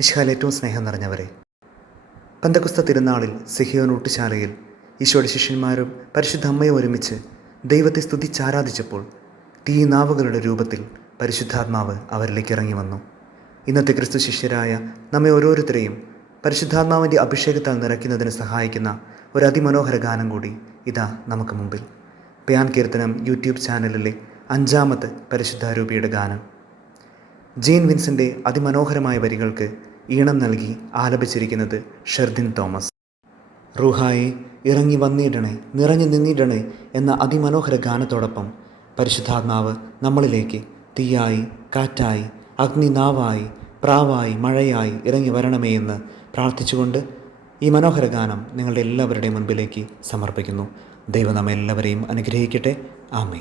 Misheal ഏറ്റവും സ്നേഹം നിറഞ്ഞവരെ. പന്തക്കുസ്ത തിരുനാളിൽ സിഹിയോൻ ഊട്ടുശാലയിൽ ഈശോയുടെ ശിഷ്യന്മാരും പരിശുദ്ധ അമ്മയും ഒരുമിച്ച് ദൈവത്തെ സ്തുതിച്ചാരാധിച്ചപ്പോൾ തീ നാവുകളുടെ രൂപത്തിൽ പരിശുദ്ധാത്മാവ് അവരിലേക്ക് ഇറങ്ങി വന്നു. ഇന്നത്തെ ക്രിസ്തു ശിഷ്യരായ നമ്മെ ഓരോരുത്തരെയും പരിശുദ്ധാത്മാവിന്റെ അഭിഷേകത്താൽ നിറയ്ക്കുന്നതിന് സഹായിക്കുന്ന ഒരു അതിമനോഹര ഗാനം കൂടി ഇതാ നമുക്ക് മുമ്പിൽ. പ്യാൻ കീർത്തനം യൂട്യൂബ് ചാനലിലെ അഞ്ചാമത്തെ പരിശുദ്ധാരൂപിയുടെ ഗാനം. ജീൻ വിൻസിന്റെ അതിമനോഹരമായ വരികൾക്ക് ഈണം നൽകി ആലപിച്ചിരിക്കുന്നത് ഷെർദിൻ തോമസ്. റുഹായെ ഇറങ്ങി വന്നിടണേ നിറഞ്ഞു നിന്നിടണേ എന്ന അതിമനോഹര ഗാനത്തോടൊപ്പം പരിശുദ്ധാത്മാവ് നമ്മളിലേക്ക് തീയായി കാറ്റായി അഗ്നിനാവായി പ്രാവായി മഴയായി ഇറങ്ങി വരണമേ എന്ന് പ്രാർത്ഥിച്ചുകൊണ്ട് ഈ മനോഹര ഗാനം നിങ്ങളുടെ എല്ലാവരുടെയും മുൻപിലേക്ക് സമർപ്പിക്കുന്നു. ദൈവം നമ്മെ എല്ലാവരെയും അനുഗ്രഹിക്കട്ടെ. മഴയാൽ